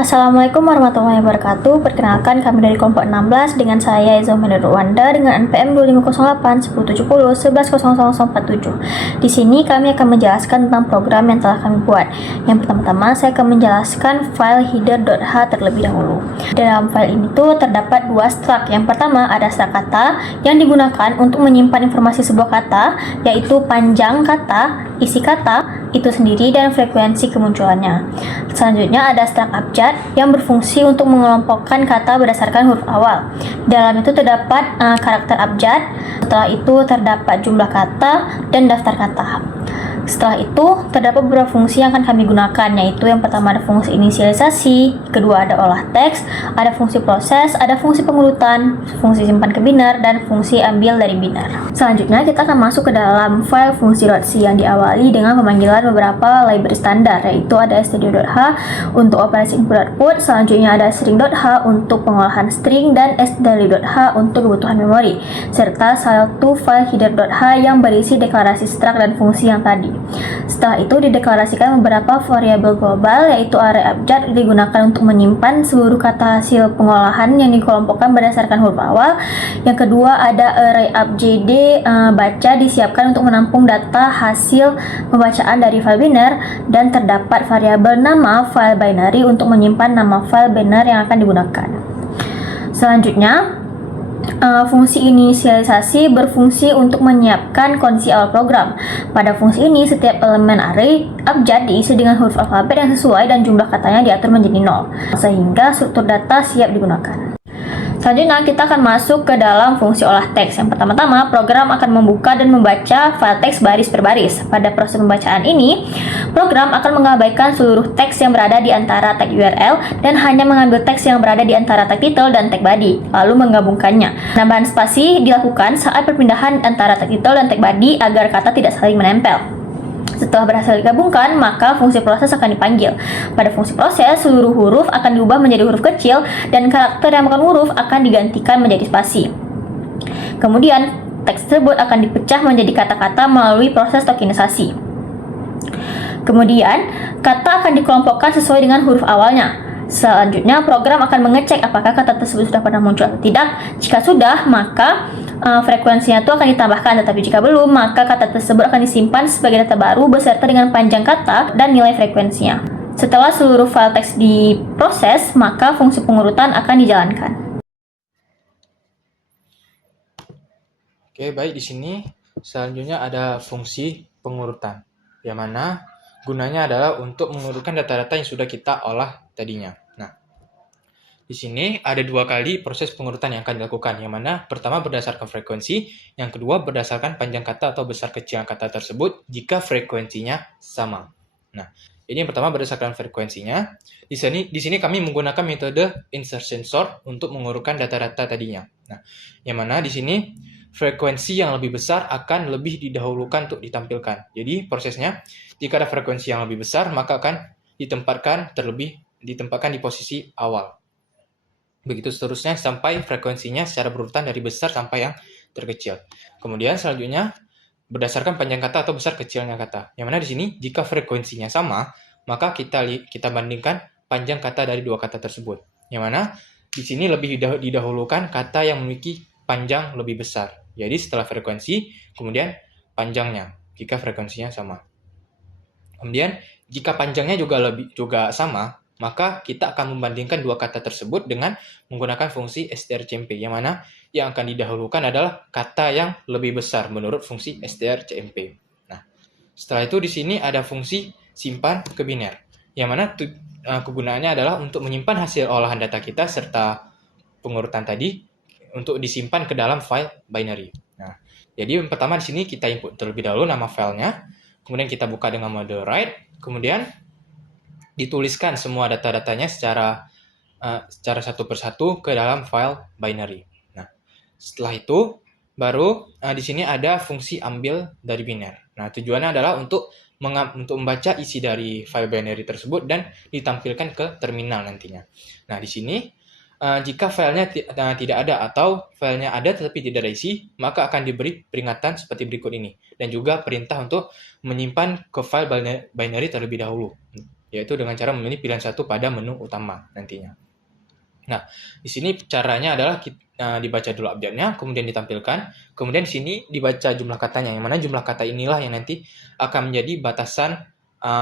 Assalamualaikum warahmatullahi wabarakatuh. Perkenalkan, kami dari kelompok 16 dengan saya Izomen Wanda dengan NPM 2508 1070 110047. Di sini kami akan menjelaskan tentang program yang telah kami buat. Yang pertama-tama saya akan menjelaskan file header.h terlebih dahulu. Dalam file ini tuh terdapat dua struct. Yang pertama ada struct kata yang digunakan untuk menyimpan informasi sebuah kata, yaitu panjang kata, isi kata itu sendiri, dan frekuensi kemunculannya. Selanjutnya ada struct abjad yang berfungsi untuk mengelompokkan kata berdasarkan huruf awal. Dalam itu terdapat karakter abjad. Setelah itu terdapat jumlah kata dan daftar kata. Setelah itu terdapat beberapa fungsi yang akan kami gunakan, yaitu yang pertama ada fungsi inisialisasi, kedua ada olah teks, ada fungsi proses, ada fungsi pengurutan, fungsi simpan ke binar, dan fungsi ambil dari binar. Selanjutnya kita akan masuk ke dalam file fungsi.c yang diawali dengan pemanggilan beberapa library standar, yaitu ada stdio.h untuk operasi input-output, selanjutnya ada string.h untuk pengolahan string, dan sdali.h untuk kebutuhan memori, serta satu file header.h yang berisi deklarasi struct dan fungsi yang tadi. Setelah itu dideklarasikan beberapa variabel global, yaitu array abjad digunakan untuk menyimpan seluruh kata hasil pengolahan yang dikelompokkan berdasarkan huruf awal. Yang kedua ada array abjad baca disiapkan untuk menampung data hasil pembacaan dari file binar, dan terdapat variabel nama file binary untuk menyimpan nama file binar yang akan digunakan. Selanjutnya fungsi inisialisasi berfungsi untuk menyiapkan kondisi awal program. Pada fungsi ini, setiap elemen array abjad diisi dengan huruf alfabet yang sesuai dan jumlah katanya diatur menjadi 0, sehingga struktur data siap digunakan. Selanjutnya kita akan masuk ke dalam fungsi olah teks. Yang pertama-tama, program akan membuka dan membaca file teks baris per baris. Pada proses pembacaan ini, program akan mengabaikan seluruh teks yang berada di antara tag URL dan hanya mengambil teks yang berada di antara tag title dan tag body, lalu menggabungkannya. Penambahan spasi dilakukan saat perpindahan antara tag title dan tag body agar kata tidak saling menempel. Setelah berhasil digabungkan, maka fungsi proses akan dipanggil. Pada fungsi proses, seluruh huruf akan diubah menjadi huruf kecil dan karakter yang bukan huruf akan digantikan menjadi spasi. Kemudian, teks tersebut akan dipecah menjadi kata-kata melalui proses tokenisasi. Kemudian, kata akan dikelompokkan sesuai dengan huruf awalnya. Selanjutnya, program akan mengecek apakah kata tersebut sudah pernah muncul atau tidak. Jika sudah, maka frekuensinya itu akan ditambahkan, tetapi jika belum, maka kata tersebut akan disimpan sebagai data baru beserta dengan panjang kata dan nilai frekuensinya. Setelah seluruh file teks diproses, maka fungsi pengurutan akan dijalankan. Oke, baik, di sini selanjutnya ada fungsi pengurutan, yang mana gunanya adalah untuk mengurutkan data-data yang sudah kita olah tadinya. Nah, di sini ada dua kali proses pengurutan yang akan dilakukan, yang mana pertama berdasarkan frekuensi, yang kedua berdasarkan panjang kata atau besar kecil kata tersebut jika frekuensinya sama. Nah, ini yang pertama berdasarkan frekuensinya. Di sini kami menggunakan metode insertion sort untuk mengurutkan data-data tadinya. Nah, yang mana di sini frekuensi yang lebih besar akan lebih didahulukan untuk ditampilkan. Jadi prosesnya, jika ada frekuensi yang lebih besar, maka akan ditempatkan di posisi awal. Begitu seterusnya sampai frekuensinya secara berurutan dari besar sampai yang terkecil. Kemudian selanjutnya berdasarkan panjang kata atau besar kecilnya kata. Yang mana di sini jika frekuensinya sama, maka kita bandingkan panjang kata dari dua kata tersebut. Yang mana di sini lebih didahulukan kata yang memiliki panjang lebih besar. Jadi setelah frekuensi, kemudian panjangnya jika frekuensinya sama. Kemudian jika panjangnya juga sama, maka kita akan membandingkan dua kata tersebut dengan menggunakan fungsi strcmp, yang mana yang akan didahulukan adalah kata yang lebih besar menurut fungsi strcmp. Nah, setelah itu di sini ada fungsi simpan ke binar, yang mana kegunaannya adalah untuk menyimpan hasil olahan data kita serta pengurutan tadi untuk disimpan ke dalam file binary. Nah, jadi yang pertama di sini kita input terlebih dahulu nama filenya, kemudian kita buka dengan mode write, kemudian dituliskan semua data-datanya secara satu persatu ke dalam file binary. Nah, setelah itu baru di sini ada fungsi ambil dari binar. Nah, tujuannya adalah untuk membaca isi dari file binary tersebut dan ditampilkan ke terminal nantinya. Nah, di sini jika filenya tidak ada atau filenya ada tetapi tidak ada isi, maka akan diberi peringatan seperti berikut ini. Dan juga perintah untuk menyimpan ke file binary terlebih dahulu. yaitu dengan cara memilih pilihan satu pada menu utama nantinya. Nah, di sini caranya adalah dibaca dulu abjadnya, kemudian ditampilkan, kemudian di sini dibaca jumlah katanya, yang mana jumlah kata inilah yang nanti akan menjadi batasan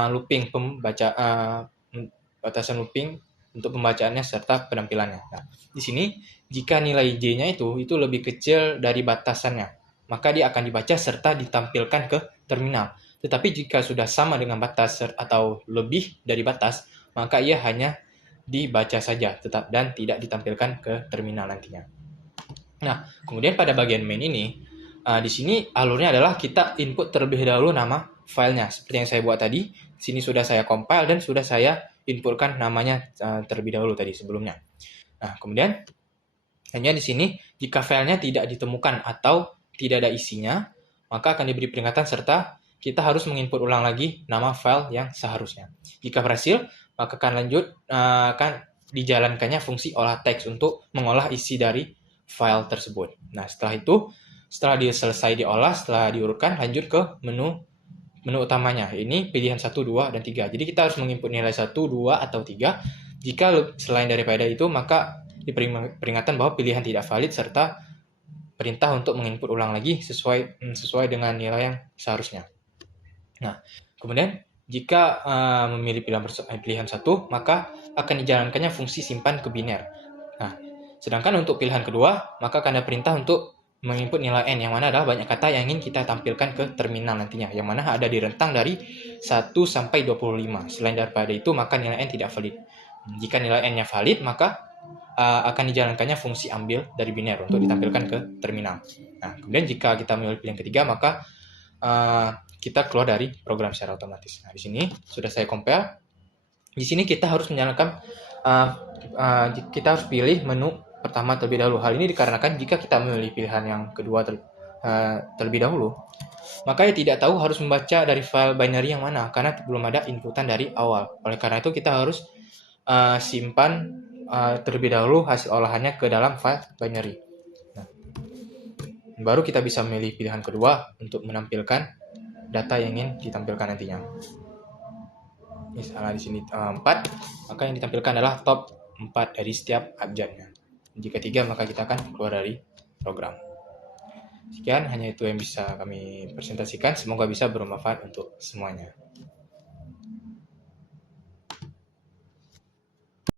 looping batasan looping untuk pembacaannya serta penampilannya. Nah, di sini jika nilai J-nya itu lebih kecil dari batasannya, maka dia akan dibaca serta ditampilkan ke terminal. Tetapi jika sudah sama dengan batas atau lebih dari batas, maka ia hanya dibaca saja tetap dan tidak ditampilkan ke terminal nantinya. Nah, kemudian pada bagian main ini, di sini alurnya adalah kita input terlebih dahulu nama filenya. Seperti yang saya buat tadi, di sini sudah saya compile dan sudah saya inputkan namanya terlebih dahulu tadi sebelumnya. Nah, kemudian hanya di sini jika filenya tidak ditemukan atau tidak ada isinya, maka akan diberi peringatan serta kita harus menginput ulang lagi nama file yang seharusnya. Jika berhasil, maka akan dijalankannya fungsi olah teks untuk mengolah isi dari file tersebut. Nah, setelah itu, setelah selesai diolah, setelah diurutkan, lanjut ke menu utamanya. Ini pilihan 1, 2, dan 3. Jadi kita harus menginput nilai 1, 2, atau 3. Jika selain daripada itu, maka diberi peringatan bahwa pilihan tidak valid serta perintah untuk menginput ulang lagi sesuai dengan nilai yang seharusnya. Nah, kemudian jika memilih pilihan 1, maka akan dijalankannya fungsi simpan ke biner. Nah, sedangkan untuk pilihan kedua, maka akan ada perintah untuk menginput nilai n, yang mana adalah banyak kata yang ingin kita tampilkan ke terminal nantinya, yang mana ada di rentang dari 1 sampai 25. Selain daripada itu, maka nilai n tidak valid. Jika nilai n-nya valid, maka akan dijalankannya fungsi ambil dari biner untuk ditampilkan ke terminal. Nah, kemudian jika kita memilih pilihan ketiga, maka kita keluar dari program secara otomatis. Nah, di sini sudah saya compare. Di sini kita harus menyalakan, kita harus pilih menu pertama terlebih dahulu. Hal ini dikarenakan jika kita memilih pilihan yang kedua terlebih dahulu, maka ia tidak tahu harus membaca dari file binary yang mana, karena belum ada inputan dari awal. Oleh karena itu kita harus simpan terlebih dahulu hasil olahannya ke dalam file binary. Nah, baru kita bisa memilih pilihan kedua untuk menampilkan data yang ingin ditampilkan nantinya. Misalnya di sini 4, maka yang ditampilkan adalah top 4 dari setiap abjadnya. Jika 3, maka kita akan keluar dari program. Sekian, hanya itu yang bisa kami presentasikan. Semoga bisa bermanfaat untuk semuanya.